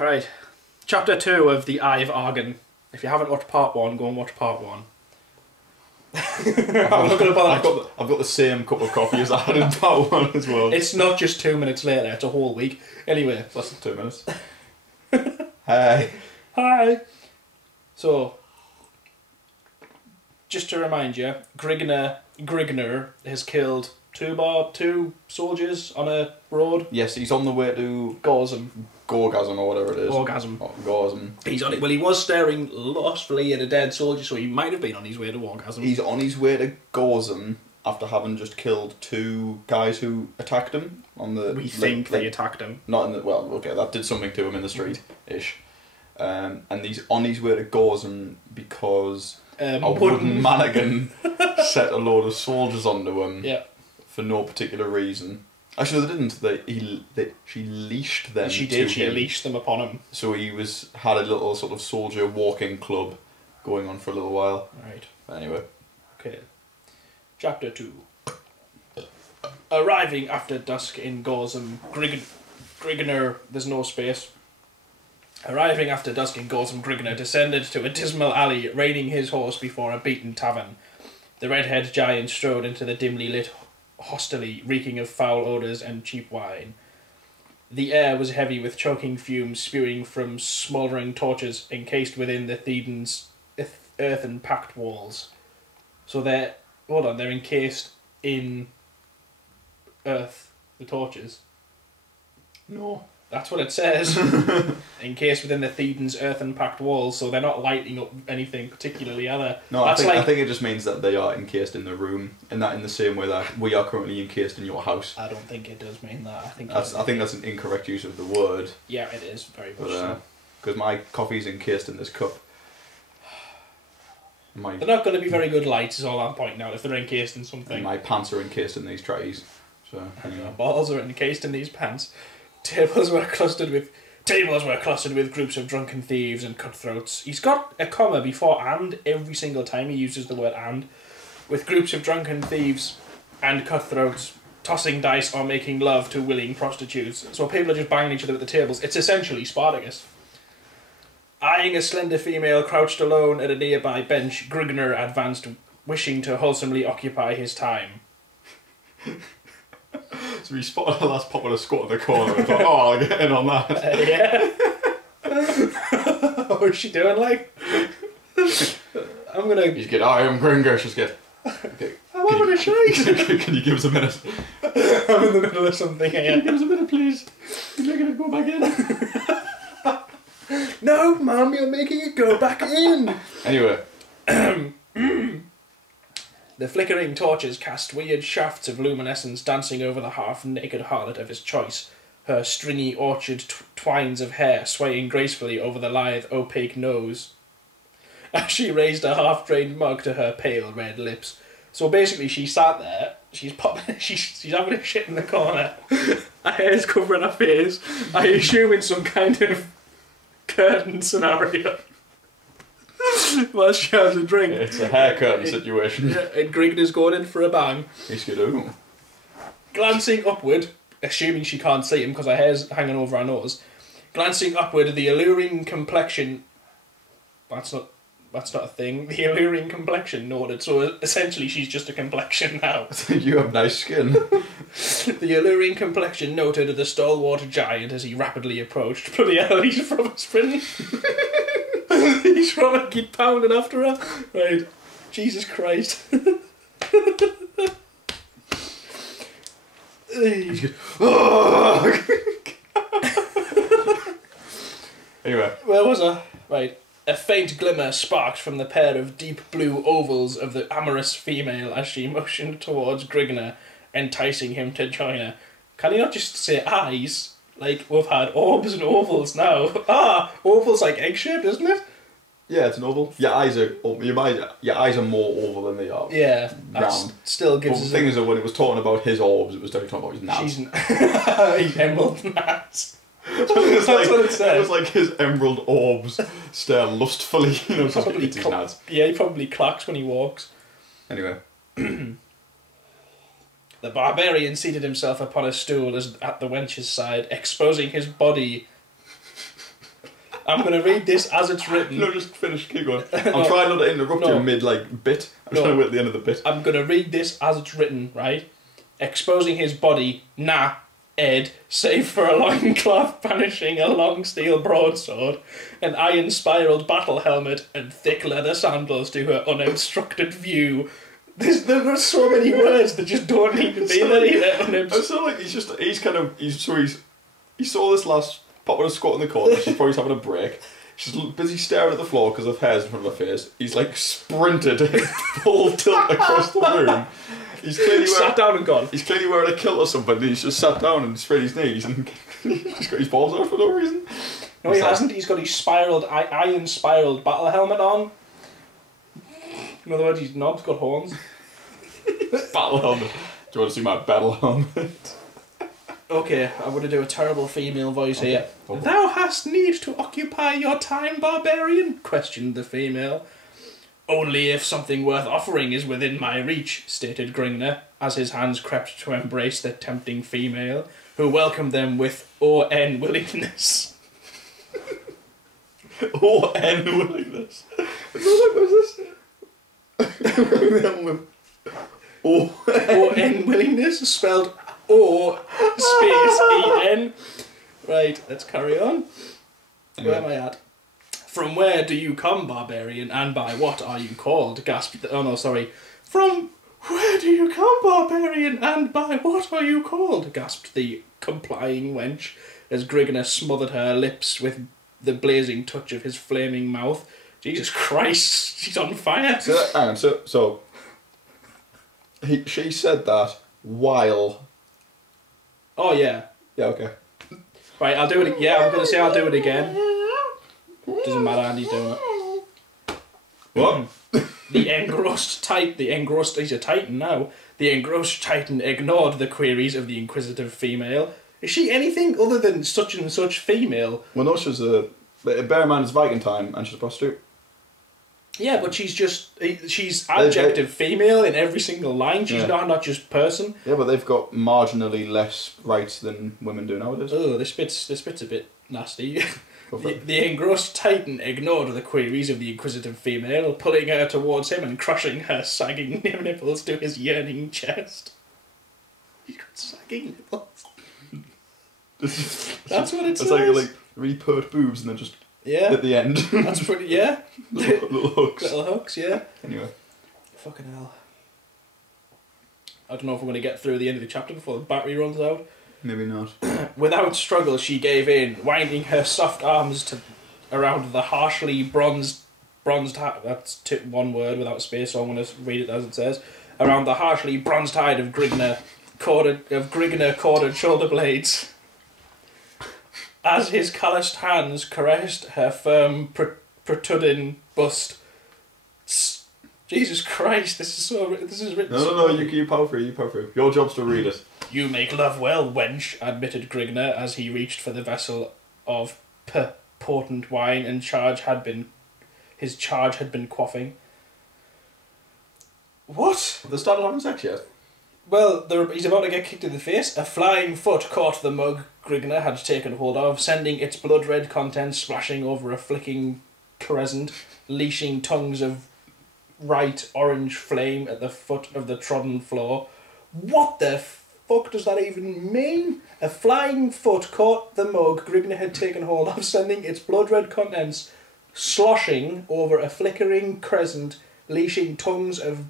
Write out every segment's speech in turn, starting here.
Right. Chapter 2 of the Eye of Argon. If you haven't watched part 1, go and watch part 1. I'm not going to bother. I've got the same cup of coffee as I had in part 1 as well. It's not just 2 minutes later, it's a whole week. Anyway. Less than 2 minutes. Hi. Hi. So, just to remind you, Grignr has killed two soldiers on a road. Yes, he's on the way to Gorgasm or whatever it is. Orgasm. Oh, Gorgasm. He's on it. Well, he was staring lustfully at a dead soldier, so he might have been on his way to Orgasm. He's on his way to Gorgasm after having just killed 2 guys who attacked him on the. We think they attacked him. Not in the okay. That did something to him in the street, ish. And he's on his way to Gorgasm because a wooden mannequin set a load of soldiers onto him. Yeah. For no particular reason. Actually, they didn't. She leashed them. She did. To she him. leashed them upon him. So he had a little sort of soldier walking club going on for a little while. Right. But anyway. Okay. Chapter 2. Arriving after dusk in Gorgasm, Grignr. There's no space. Arriving after dusk in Gorgasm, Grignr descended to a dismal alley, reining his horse before a beaten tavern. The red-haired giant strode into the dimly lit hostelry, reeking of foul odours and cheap wine. The air was heavy with choking fumes spewing from smouldering torches encased within the Thedan's earthen-packed walls. So they're encased in earth, the torches. No. That's what it says. Encased within the Thedan's earthen-packed walls, so they're not lighting up anything particularly, are they? No, I think it just means that they are encased in the room, and that in the same way that we are currently encased in your house. I don't think it does mean that. I think that's an incorrect use of the word. Yeah, it is very much so. Because my coffee's encased in this cup. They're not going to be very good lights, is all I'm pointing out, if they're encased in something. And my pants are encased in these trays. So anyway. Our balls are encased in these pants. Tables were clustered with groups of drunken thieves and cutthroats. He's got a comma before "and" every single time he uses the word "and." With groups of drunken thieves and cutthroats tossing dice or making love to willing prostitutes. So people are just banging each other at the tables. It's essentially Spartacus. Eyeing a slender female crouched alone at a nearby bench, Grignr advanced, wishing to wholesomely occupy his time. So we spotted the last popular squat in the corner and thought, oh, I'll get in on that. Yeah. What's she doing, like? I'm gonna... He's good. I am Grignr. She's good. Okay. I'm having a shite. Can you give us a minute? I'm in the middle of something here. Can you give us a minute, please? You're going to go back in. No, Mum, you're making it go back in. Anyway. The flickering torches cast weird shafts of luminescence dancing over the half-naked harlot of his choice, her stringy orchard twines of hair swaying gracefully over the lithe, opaque nose, as she raised a half-drained mug to her pale red lips. So basically she sat there, she's having a shit in the corner, her hair's covering her face, I assume in some kind of curtain scenario. While she has a drink. It's a hair curtain situation. Yeah, and Grignr's going in for a bang. He's good. Ooh. Glancing upward, assuming she can't see him because her hair's hanging over her nose, glancing upward, the alluring complexion... That's not a thing. The alluring complexion noted. So essentially she's just a complexion now. You have nice skin. The alluring complexion noted the stalwart giant as he rapidly approached. Bloody hell, he's from a sprint. He's from a kid pounding after her. Right. Jesus Christ. He's good. Anyway. Where was I? Right. A faint glimmer sparked from the pair of deep blue ovals of the amorous female as she motioned towards Grignr, enticing him to join her. Can you not just say eyes? Like, we've had orbs and ovals now. Ah, oval's like egg-shaped, isn't it? Yeah, it's an oval. Your eyes are more oval than they are. Yeah, round. Still gives but us. The thing is that when it was talking about his orbs, it was talking about his nuts. His emerald nuts. That's what it said. It was like his emerald orbs stare lustfully. You know, probably his nuts. Yeah, he probably clacks when he walks. Anyway. The barbarian seated himself upon a stool at the wench's side, exposing his body I'm going to read this as it's written. No, just finish, keep going. I'm trying not to interrupt you mid, bit. I'm trying to wait at the end of the bit. I'm going to read this as it's written, right? Exposing his body, Ed, save for a loincloth banishing a long steel broadsword, an iron-spiraled battle helmet, and thick leather sandals to her uninstructed view. There are so many words that just don't need to be there. I feel like he saw this last pop with a squat in the corner. She's probably having a break. She's busy staring at the floor because of hairs in front of her face. He's sprinted full tilt across the room. He's clearly sat down and gone. He's clearly wearing a kilt or something. And he's just sat down and spread his knees and he's got his balls out for no reason. No, he hasn't. He's got his iron spiraled battle helmet on. In other words, his knob's got horns. Battle helmet. Do you want to see my battle helmet? Okay, I'm going to do a terrible female voice here. Okay. Thou hast need to occupy your time, barbarian? Questioned the female. Only if something worth offering is within my reach, stated Grignr, as his hands crept to embrace the tempting female, who welcomed them with O-N willingness. O-N willingness? What was this? O-N willingness, spelled O space E-N. Right, let's carry on. Where am I at? From where do you come, barbarian, and by what are you called? Gasped the... Oh, no, sorry. From where do you come, barbarian, and by what are you called? Gasped the complying wench, as Grignr smothered her lips with the blazing touch of his flaming mouth. Jesus Christ, she's on fire. She said that while... Oh, yeah. Yeah, okay. Right, I'll do it... Yeah, I'm going to say I'll do it again. Doesn't matter, Andy's doing it. What? He's a titan now. The engrossed titan ignored the queries of the inquisitive female. Is she anything other than such and such female? Well, no, she's a... Bear in mind it's Viking time, and she's a prostitute. Yeah, but she's adjective female in every single line. She's not just person. Yeah, but they've got marginally less rights than women do nowadays. Oh, this bit's a bit nasty. The engrossed titan ignored the queries of the inquisitive female, pulling her towards him and crushing her sagging nipples to his yearning chest. He's got sagging nipples. That's what it says. It's like really pert boobs and then just at the end. That's pretty, little hooks. Little hooks, yeah. Anyway. Fucking hell. I don't know if we're going to get through the end of the chapter before the battery runs out. Maybe not. Without struggle, she gave in, winding her soft arms around the harshly bronzed that's one word without a space, so I'm going to read it as it says. Around the harshly bronzed hide of Grignr corded shoulder blades. As his calloused hands caressed her firm, protruding bust. Jesus Christ, this is written. No, you power through. Your job's to read it. You make love well, wench, admitted Grignr as he reached for the vessel of potent wine and his charge had been quaffing. What? They started having sex yet? Well, he's about to get kicked in the face. A flying foot caught the mug Grignr had taken hold of, sending its blood-red contents splashing over a flicking crescent, leashing tongues of bright orange flame at the foot of the trodden floor. What the fuck does that even mean? A flying foot caught the mug Grignr had taken hold of, sending its blood-red contents sloshing over a flickering crescent, leashing tongues of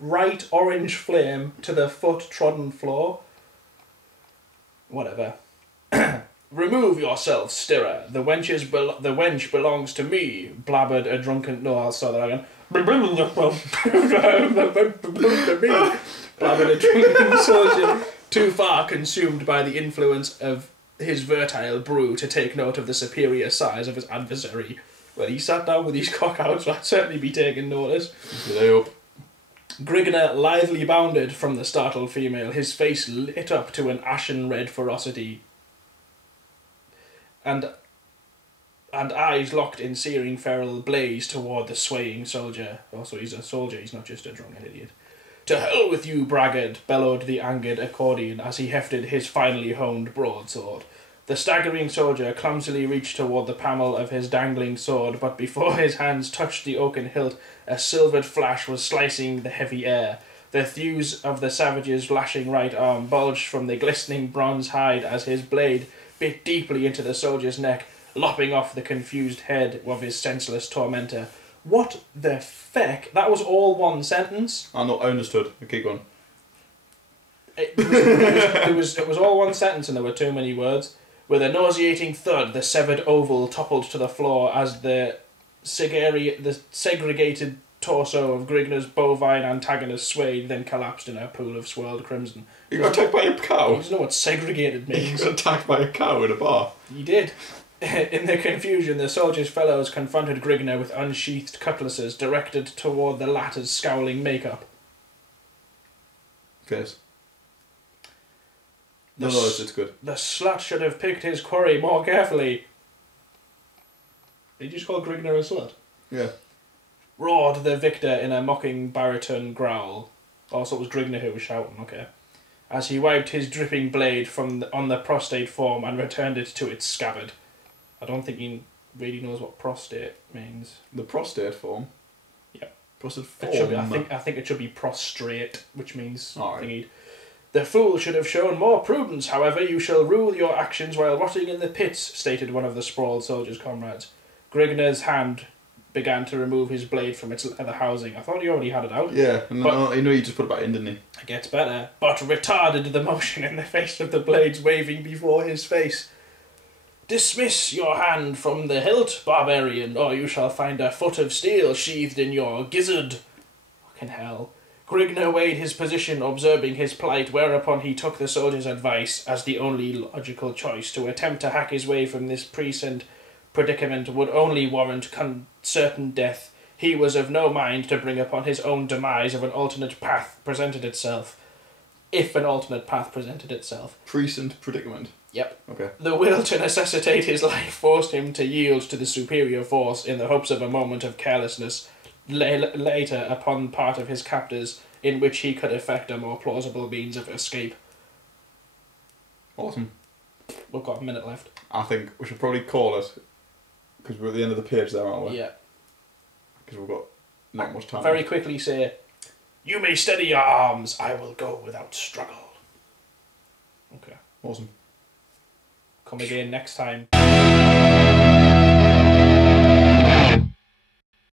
bright orange flame to the foot-trodden floor. Whatever. Remove yourself, stirrer. The wench belongs to me, blabbered a drunken... No, I'll start that again. Blabbered a drunken soldier, too far consumed by the influence of his fertile brew to take note of the superior size of his adversary. Well, he sat down with his cock out, so I'd certainly be taking notice. Grignr lithely bounded from the startled female, his face lit up to an ashen red ferocity, and eyes locked in searing feral blaze toward the swaying soldier. Also, he's a soldier, he's not just a drunken idiot. To hell with you, braggart, bellowed the angered accordion as he hefted his finely honed broadsword. The staggering soldier clumsily reached toward the pommel of his dangling sword, but before his hands touched the oaken hilt, a silvered flash was slicing the heavy air. The thews of the savage's lashing right arm bulged from the glistening bronze hide as his blade bit deeply into the soldier's neck, lopping off the confused head of his senseless tormentor. What the feck? That was all one sentence? I understood. Keep going. It was all one sentence and there were too many words. With a nauseating thud, the severed oval toppled to the floor as the segregated torso of Grignr's bovine antagonist swayed, then collapsed in a pool of swirled crimson. You got attacked by a cow? He doesn't know what segregated means. He got attacked by a cow in a bar. He did. In the confusion, the soldier's fellows confronted Grignr with unsheathed cutlasses directed toward the latter's scowling makeup. Yes. No, it's good. The slut should have picked his quarry more carefully. Did you just call Grignr a slut? Yeah. Roared the victor in a mocking baritone growl. Also, it was Grignr who was shouting, okay. As he wiped his dripping blade on the prostrate form and returned it to its scabbard. I don't think he really knows what prostate means. The prostate form? Yeah. Prostate form? It should be, I think it should be prostrate, which means thingied. The fool should have shown more prudence, however. You shall rule your actions while rotting in the pits, stated one of the sprawled soldier's comrades. Grignr's hand began to remove his blade from its leather housing. I thought he already had it out. Yeah, no, I know you just put it back in, didn't he? It gets better, but retarded the motion in the face of the blades waving before his face. Dismiss your hand from the hilt, barbarian, or you shall find a foot of steel sheathed in your gizzard. Fucking hell. Grignr weighed his position, observing his plight, whereupon he took the soldier's advice as the only logical choice. To attempt to hack his way from this present predicament would only warrant certain death. He was of no mind to bring upon his own demise if an alternate path presented itself. If an alternate path presented itself. Present predicament? Yep. Okay. The will to necessitate his life forced him to yield to the superior force in the hopes of a moment of carelessness later upon part of his captors, in which he could effect a more plausible means of escape. Awesome. We've got a minute left. I think we should probably call it, because we're at the end of the page there, aren't we? Yeah. Because we've got not much time. Very quickly say, you may steady your arms, I will go without struggle. Okay. Awesome. Come again next time.